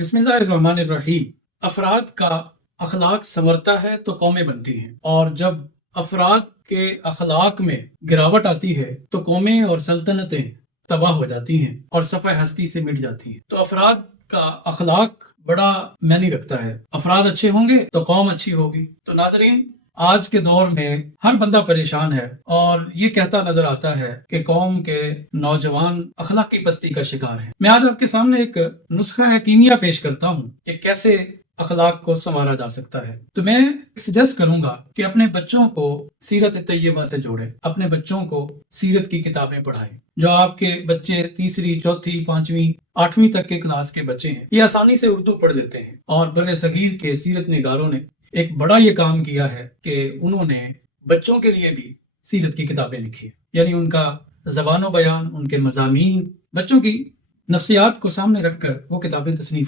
बिस्मिल्लाहिर्रहमानिर्रहीम। अफराद का अखलाक संवरता है तो कौमें बनती हैं, और जब अफराद के अखलाक में गिरावट आती है तो कौमें और सल्तनतें तबाह हो जाती हैं और सफ़े हस्ती से मिट जाती हैं। तो अफराद का अखलाक बड़ा मायने रखता है। अफराद अच्छे होंगे तो कौम अच्छी होगी। तो नाज़रीन, आज के दौर में हर बंदा परेशान है और ये कहता नजर आता है कि कौम के नौजवान अखलाकी पस्ती का शिकार हैं। मैं आज आपके सामने एक नुस्खा है कीमिया पेश करता हूँ कि कैसे अखलाक को संवारा जा सकता है। तो मैं सजेस्ट करूंगा कि अपने बच्चों को सीरत तैयबा से जोड़ें, अपने बच्चों को सीरत की किताबें पढ़ाएं। जो आपके बच्चे तीसरी, चौथी, पांचवी, आठवीं तक के क्लास के बच्चे हैं, ये आसानी से उर्दू पढ़ लेते हैं, और बरे सगीर के सीरत निगारों ने एक बड़ा ये काम किया है कि उन्होंने बच्चों के लिए भी सीरत की किताबें लिखी है। यानी उनका ज़बान व बयान, उनके मज़ामीन, बच्चों की नफ्सियात को सामने रखकर वो किताबें तसनीफ हुई।